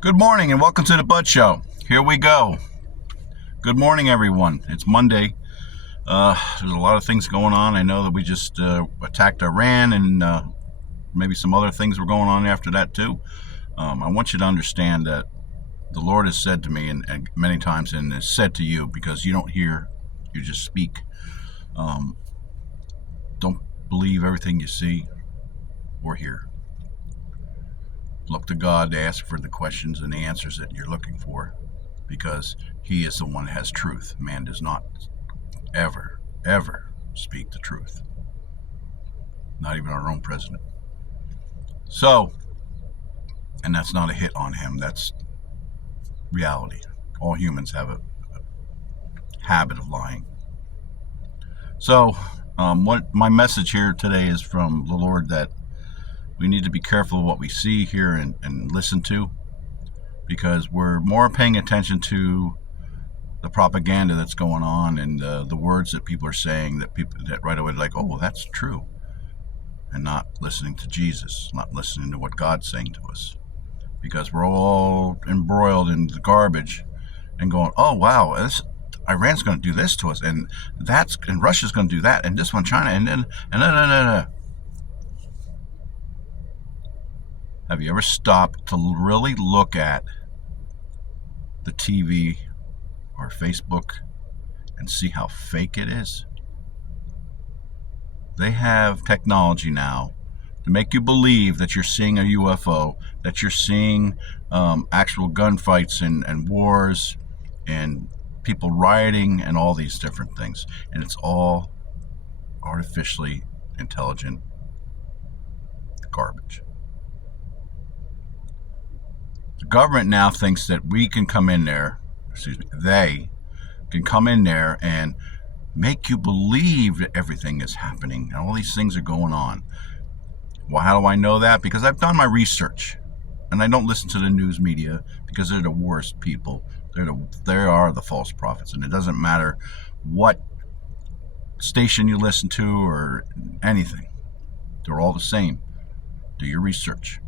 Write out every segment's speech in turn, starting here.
Good morning and welcome to the Bud Show. Here we go. Good morning, everyone. It's Monday. There's a lot of things going on. I know that we just attacked Iran and maybe some other things were going on after that too. I want you to understand that the Lord has said to me and many times and has said to you, because you don't hear, you just speak. Don't believe everything you see or hear. Look to God to ask for the questions and the answers that you're looking for, because He is the one that has truth. Man does not ever speak the truth. Not even our own president. So, and that's not a hit on him. That's reality. All humans have a habit of lying. So, what my message here today is from the Lord, that we need to be careful of what we see, hear, and listen to, because we're more paying attention to the propaganda that's going on and the words that people are saying, that right away like, oh, well, that's true, and not listening to Jesus, not listening to what God's saying to us, because we're all embroiled in the garbage and going, oh wow, Iran's going to do this to us, and Russia's going to do that, and this one China, and no. Have you ever stopped to really look at the TV or Facebook and see how fake it is? They have technology now to make you believe that you're seeing a UFO, that you're seeing actual gunfights and wars and people rioting and all these different things. And it's all artificially intelligent garbage. The government now thinks that we can come in there, they can come in there and make you believe that everything is happening and all these things are going on. Well, how do I know that? Because I've done my research, and I don't listen to the news media, because they're the worst people. They are the false prophets, and it doesn't matter what station you listen to or anything. They're all the same. Do your research.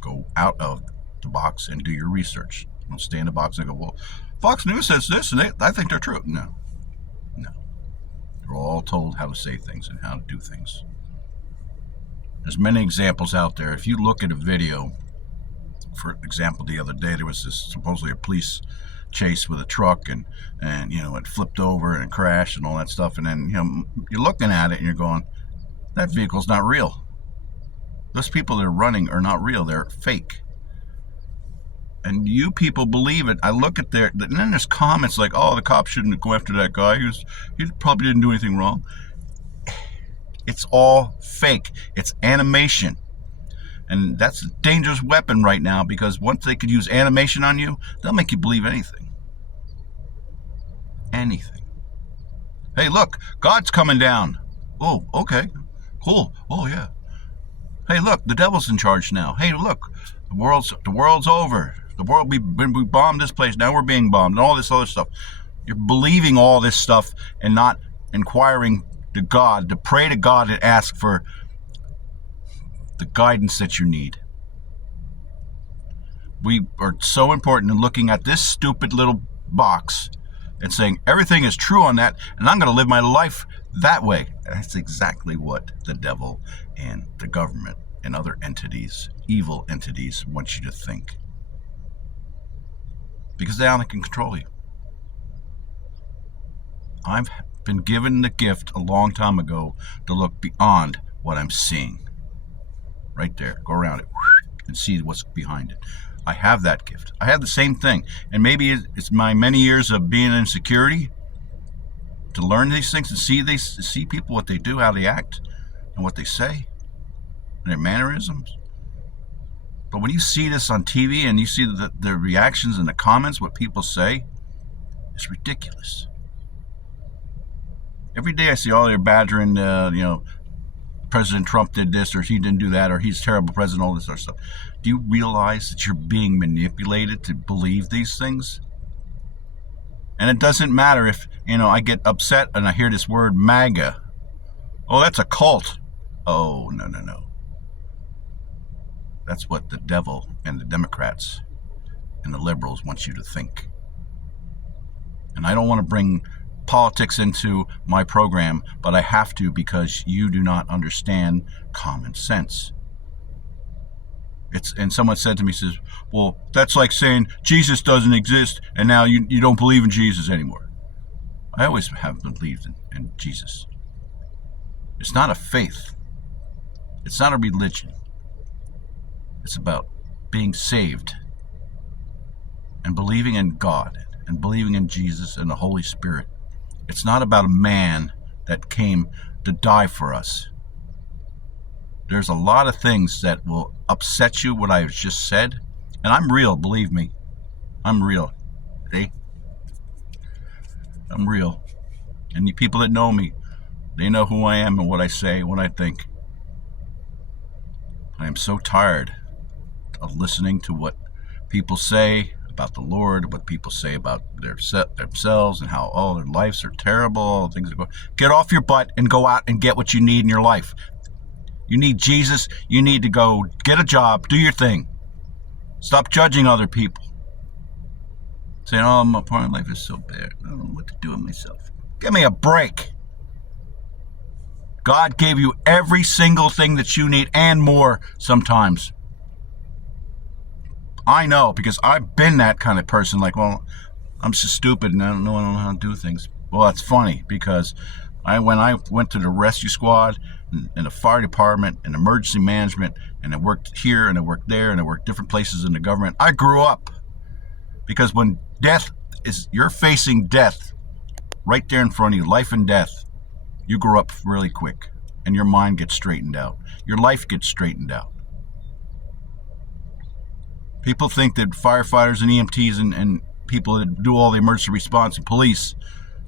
Go out of the box and do your research. Don't stay in the box and go, well, Fox News says this and I think they're true. No. They're all told how to say things and how to do things. There's many examples out there. If you look at a video, for example, the other day there was this supposedly a police chase with a truck and it flipped over and crashed and all that stuff, and then you're looking at it and you're going, that vehicle's not real. Those people that are running are not real. They're fake. And you people believe it. I look at and then there's comments like, oh, the cops shouldn't go after that guy. He probably didn't do anything wrong. It's all fake. It's animation. And that's a dangerous weapon right now, because once they could use animation on you, they'll make you believe anything. Anything. Hey, look, God's coming down. Oh, okay. Cool. Oh, yeah. Hey, look, the devil's in charge now. Hey, look, the world's over. We bombed this place. Now we're being bombed, and all this other stuff. You're believing all this stuff and not inquiring to God, to pray to God and ask for the guidance that you need. We are so important in looking at this stupid little box and saying everything is true on that, and I'm going to live my life that way. And that's exactly what the devil and the government and other entities, evil entities, want you to think. Because they can control you. I've been given the gift a long time ago to look beyond what I'm seeing. Right there. Go around it and see what's behind it. I have that gift. I have the same thing. And maybe it's my many years of being in security to learn these things and see people, what they do, how they act, and what they say, and their mannerisms. But when you see this on TV and you see the reactions and the comments, what people say, it's ridiculous. Every day I see all they're badgering, President Trump did this, or he didn't do that, or he's a terrible president, all this other stuff. Do you realize that you're being manipulated to believe these things? And it doesn't matter if, I get upset and I hear this word MAGA. Oh, that's a cult. Oh, no. That's what the devil and the Democrats and the liberals want you to think. And I don't want to bring politics into my program, but I have to because you do not understand common sense. And someone said to me, says, well, that's like saying Jesus doesn't exist and now you don't believe in Jesus anymore. I always have believed in Jesus. It's not a faith. It's not a religion. It's about being saved and believing in God and believing in Jesus and the Holy Spirit. It's not about a man that came to die for us. There's a lot of things that will upset you, what I've just said. And I'm real, believe me. I'm real. See? I'm real. And the people that know me, they know who I am and what I say, what I think. I am so tired of listening to what people say about the Lord, what people say about themselves and how, oh, their lives are terrible, things are going. Get off your butt and go out and get what you need in your life. You need Jesus. You need to go get a job, do your thing. Stop judging other people. Saying, oh, my part of life is so bad. I don't know what to do with myself. Give me a break. God gave you every single thing that you need and more sometimes. I know, because I've been that kind of person. Like, well, I'm so stupid and I don't know how to do things. Well, that's funny because when I went to the rescue squad and the fire department and emergency management, and I worked here and I worked there and I worked different places in the government, I grew up. Because when you're facing death right there in front of you, life and death, you grow up really quick and your mind gets straightened out. Your life gets straightened out. People think that firefighters and EMTs and people that do all the emergency response and police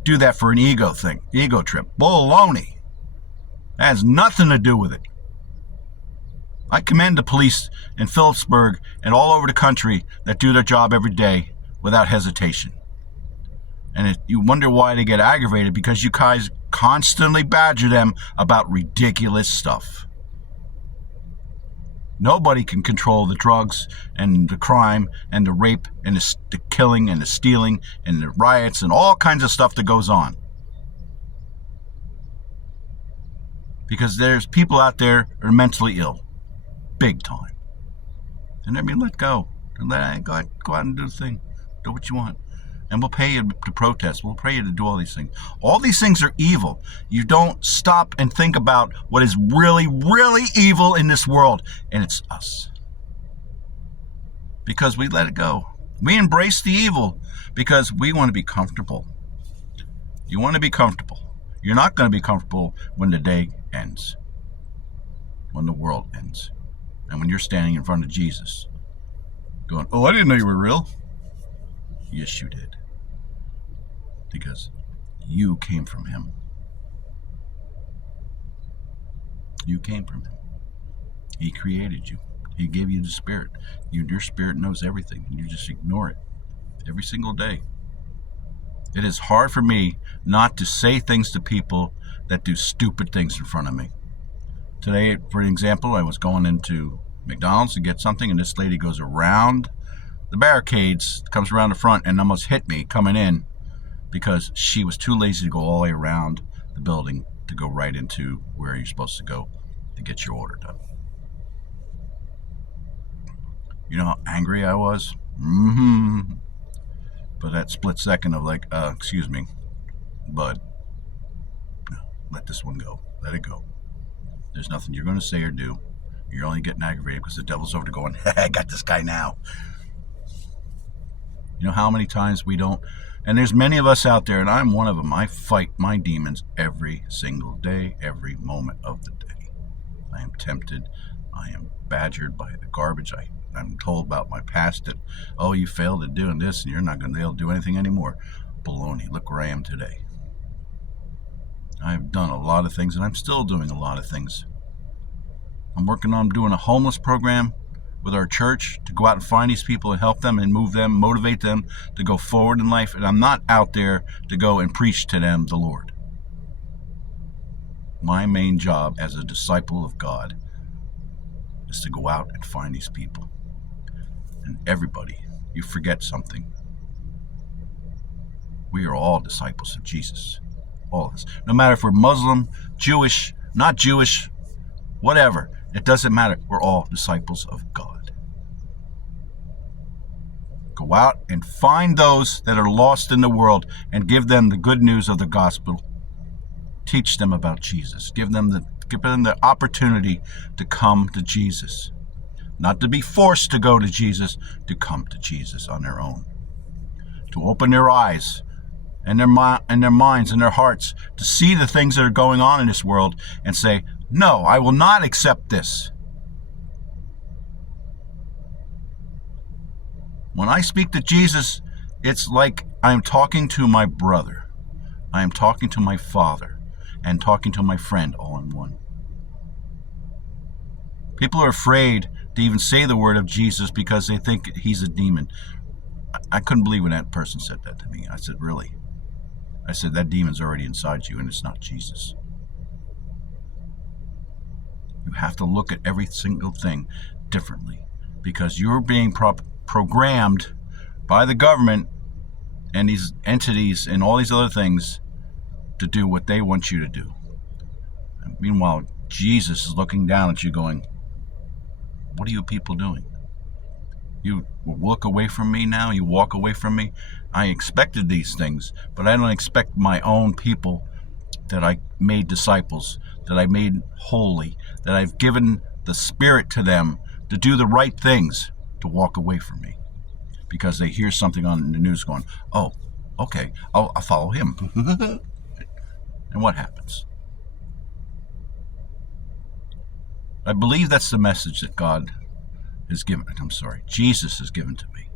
do that for an ego trip. Baloney. That has nothing to do with it. I commend the police in Phillipsburg and all over the country that do their job every day without hesitation. And you wonder why they get aggravated, because you guys constantly badger them about ridiculous stuff. Nobody can control the drugs and the crime and the rape and the killing and the stealing and the riots and all kinds of stuff that goes on. Because there's people out there that are mentally ill. Big time. And they're being let go. And go out and do the thing. Do what you want. And we'll pay you to protest. We'll pay you to do all these things. All these things are evil. You don't stop and think about what is really, really evil in this world. And it's us. Because we let it go. We embrace the evil because we want to be comfortable. You want to be comfortable. You're not going to be comfortable when the day ends. When the world ends. And when you're standing in front of Jesus. Going, oh, I didn't know you were real. Yes, you did. Because you came from him. You came from him. He created you. He gave you the spirit. Your spirit knows everything. You just ignore it every single day. It is hard for me not to say things to people that do stupid things in front of me. Today, for example, I was going into McDonald's to get something, and this lady goes around the barricades, comes around the front, and almost hit me coming in because she was too lazy to go all the way around the building to go right into where you're supposed to go to get your order done. You know how angry I was? But that split second of like, excuse me, bud, no, let this one go. Let it go. There's nothing you're going to say or do. You're only getting aggravated because the devil's over to going, I got this guy now. You know how many times we don't, and there's many of us out there, and I'm one of them. I fight my demons every single day, every moment of the day. I am tempted. I am badgered by the garbage. I'm told about my past that, oh, you failed at doing this and you're not going to be able to do anything anymore. Baloney. Look where I am today. I've done a lot of things, and I'm still doing a lot of things. I'm working on doing a homeless program with our church to go out and find these people and help them and move them, motivate them to go forward in life. And I'm not out there to go and preach to them the Lord. My main job as a disciple of God is to go out and find these people. And everybody you forget something. We are all disciples of Jesus. All of us. No matter if we're Muslim, Jewish, not Jewish, whatever. It doesn't matter. We're all disciples of God. Go out and find those that are lost in the world and give them the good news of the gospel. Teach them about Jesus. Give them the opportunity to come to Jesus. Not to be forced to go to Jesus, to come to Jesus on their own. To open their eyes and their minds and their hearts to see the things that are going on in this world and say, no, I will not accept this. When I speak to Jesus, it's like I'm talking to my brother. I am talking to my father and talking to my friend all in one. People are afraid to even say the word of Jesus because they think he's a demon. I couldn't believe when that person said that to me. I said, really? I said, that demon's already inside you and it's not Jesus. You have to look at every single thing differently because you're being programmed by the government and these entities and all these other things to do what they want you to do. And meanwhile, Jesus is looking down at you going, what are you people doing? You look away from me now? You walk away from me? I expected these things, but I don't expect my own people that I made disciples, that I made holy, that I've given the Spirit to them to do the right things, to walk away from me. Because they hear something on the news going, oh, okay, I'll follow him. And what happens? I believe that's the message that God has given. Jesus has given to me.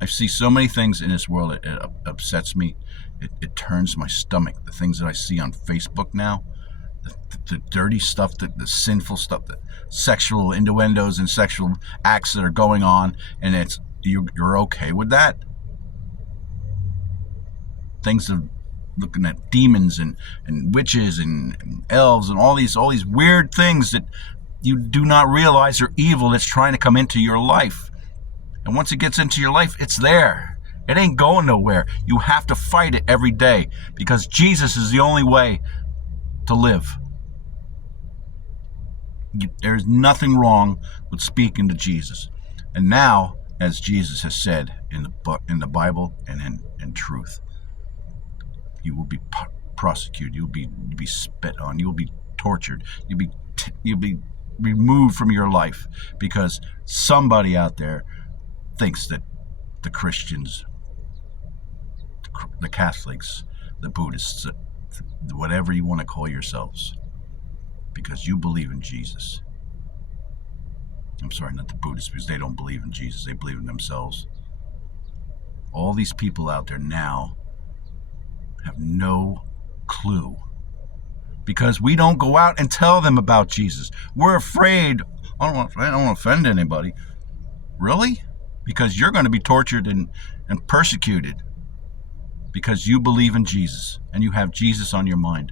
I see so many things in this world. It upsets me. It turns my stomach. The things that I see on Facebook now, the dirty stuff, the sinful stuff, the sexual innuendos and sexual acts that are going on, and you're okay with that. Things of looking at demons and witches and elves and all these weird things that you do not realize are evil that's trying to come into your life. And once it gets into your life, it's there. It ain't going nowhere. You have to fight it every day because Jesus is the only way to live. There's nothing wrong with speaking to Jesus. And now, as Jesus has said in the Bible and in truth, you will be prosecuted. You'll be spit on. You'll be tortured. You'll be removed from your life because somebody out there thinks that the Christians, the Catholics, the Buddhists, whatever you want to call yourselves, because you believe in Jesus. I'm sorry, not the Buddhists, because they don't believe in Jesus. They believe in themselves. All these people out there now have no clue because we don't go out and tell them about Jesus. We're afraid. I don't want to offend anybody. Really? Because you're going to be tortured and persecuted because you believe in Jesus and you have Jesus on your mind.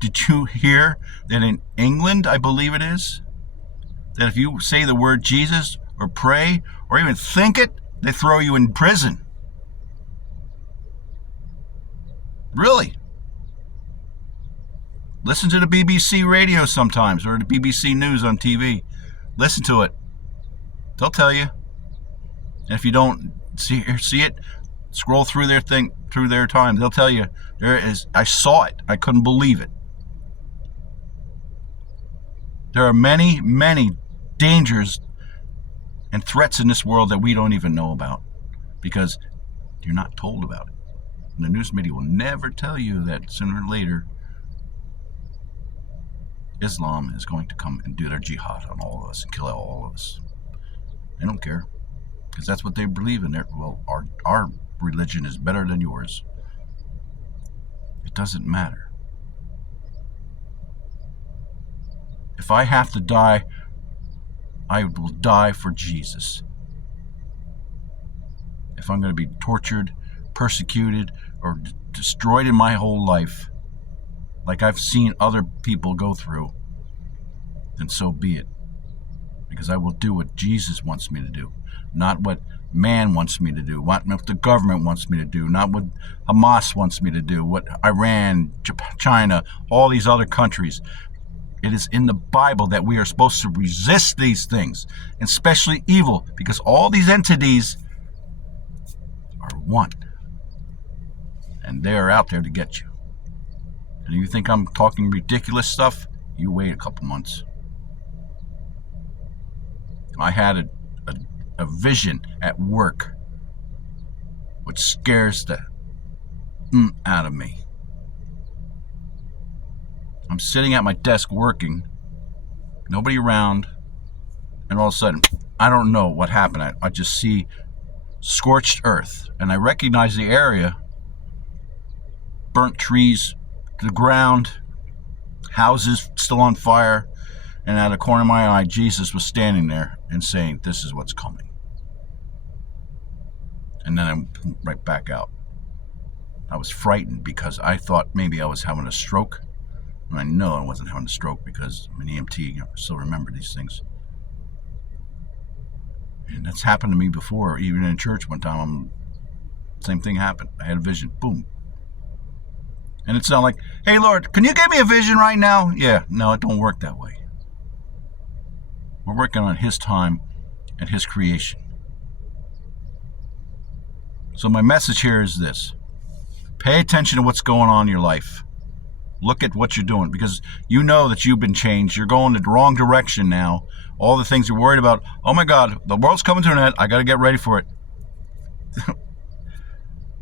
Did you hear that in England, I believe it is, that if you say the word Jesus or pray or even think it, they throw you in prison? Really? Listen to the BBC radio sometimes or the BBC News on TV. Listen to it. They'll tell you. And if you don't see it, scroll through their time. They'll tell you there is. I saw it. I couldn't believe it. There are many, many dangers and threats in this world that we don't even know about because you're not told about it. And the news media will never tell you that sooner or later Islam is going to come and do their jihad on all of us and kill all of us. They don't care because that's what they believe in. Well, our religion is better than yours. It doesn't matter. If I have to die, I will die for Jesus. If I'm going to be tortured, persecuted, or destroyed in my whole life, like I've seen other people go through, then so be it. because I will do what Jesus wants me to do, not what man wants me to do, what the government wants me to do, not what Hamas wants me to do, what Iran, China, all these other countries. It is in the Bible that we are supposed to resist these things, especially evil, because all these entities are one, and they are out there to get you. And you think I'm talking ridiculous stuff? You wait a couple months. I had a vision at work which scares the out of me. I'm sitting at my desk working, nobody around, and all of a sudden, I don't know what happened. I just see scorched earth, and I recognize the area, burnt trees to the ground, houses still on fire, and out of the corner of my eye, Jesus was standing there and saying, "This is what's coming." And then I went right back out. I was frightened because I thought maybe I was having a stroke. And I know I wasn't having a stroke because I'm an EMT. I still remember these things. And that's happened to me before, even in church one time. Same thing happened. I had a vision. Boom. And it's not like, "Hey, Lord, can you give me a vision right now?" Yeah, no, it don't work that way. We're working on His time and His creation. So my message here is this. Pay attention to what's going on in your life. Look at what you're doing, because you know that you've been changed. You're going the wrong direction now. All the things you're worried about. Oh my God, the world's coming to an end. I got to get ready for it.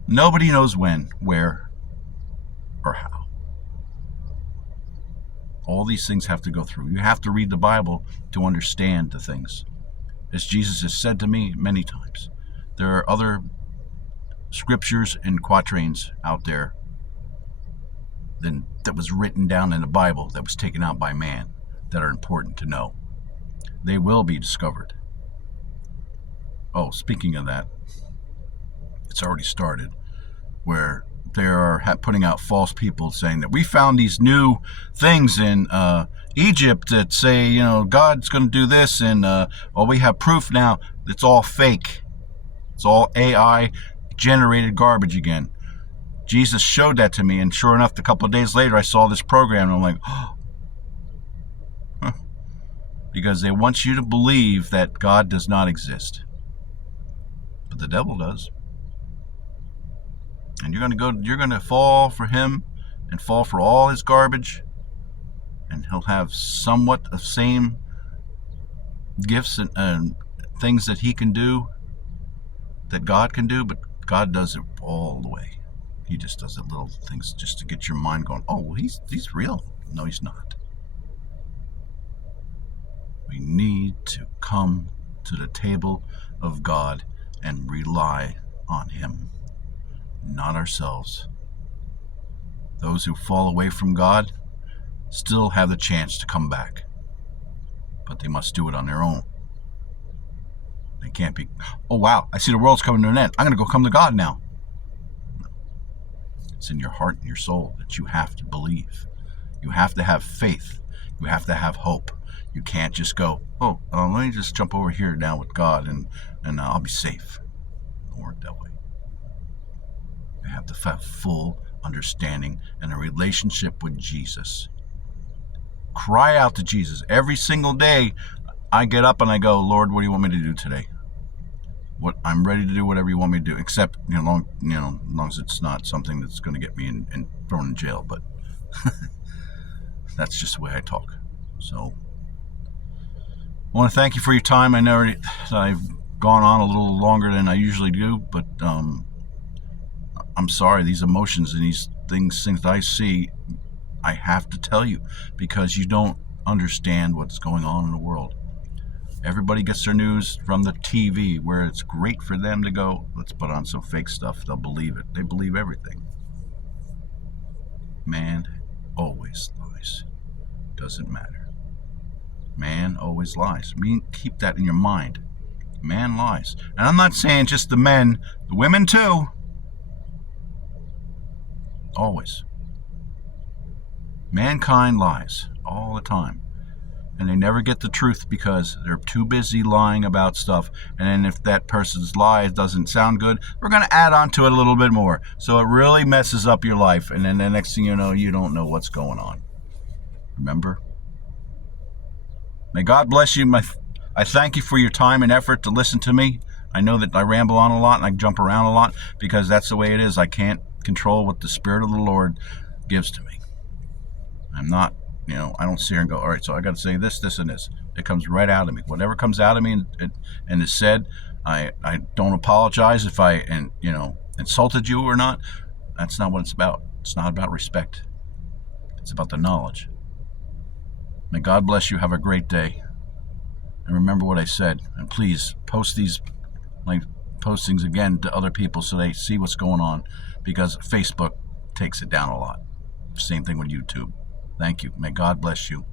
Nobody knows when, where, or how. All these things have to go through. You have to read the Bible to understand the things. As Jesus has said to me many times, there are other scriptures and quatrains out there that was written down in the Bible that was taken out by man that are important to know. They will be discovered. Oh, speaking of that, it's already started, where they are putting out false people saying that we found these new things in Egypt that say, God's going to do this, and well, we have proof now. It's all fake. It's all AI generated garbage again. Jesus showed that to me, and sure enough, a couple of days later, I saw this program, and I'm like, oh. Because they want you to believe that God does not exist. But the devil does. And you're going to fall for him and fall for all his garbage, and he'll have somewhat of same gifts and things that he can do, that God can do, but God does it all the way. He just does it little things just to get your mind going, oh, well, he's real. No, he's not. We need to come to the table of God and rely on him, not ourselves. Those who fall away from God still have the chance to come back, but they must do it on their own. They can't be, oh wow, I see the world's coming to an end. I'm going to go come to God now. It's in your heart and your soul that you have to believe. You have to have faith. You have to have hope. You can't just go, let me just jump over here now with God and I'll be safe. It don't work that way. You have to have full understanding and a relationship with Jesus. Cry out to Jesus. Every single day I get up and I go, Lord, what do you want me to do today? I'm ready to do whatever you want me to do, except as long as it's not something that's going to get me thrown in jail. But that's just the way I talk. So I want to thank you for your time. I know I've gone on a little longer than I usually do, but I'm sorry. These emotions and these things that I see, I have to tell you, because you don't understand what's going on in the world. Everybody gets their news from the TV, where it's great for them to go, let's put on some fake stuff. They'll believe it. They believe everything. Man always lies. Doesn't matter. Man always lies. Keep that in your mind. Man lies. And I'm not saying just the men, the women too. Always. Mankind lies all the time. and they never get the truth because they're too busy lying about stuff. And then if that person's lie doesn't sound good, we're going to add on to it a little bit more. So it really messes up your life, and then the next thing you know, you don't know what's going on. Remember? May God bless you. I thank you for your time and effort to listen to me. I know that I ramble on a lot and I jump around a lot because that's the way it is. I can't control what the Spirit of the Lord gives to me. I'm not, I don't sit here and go, all right, so I got to say this, this, and this. It comes right out of me. Whatever comes out of me and is said, I don't apologize if I insulted you or not. That's not what it's about. It's not about respect. It's about the knowledge. May God bless you. Have a great day. And remember what I said. And please post these postings again to other people so they see what's going on, because Facebook takes it down a lot. Same thing with YouTube. Thank you. May God bless you.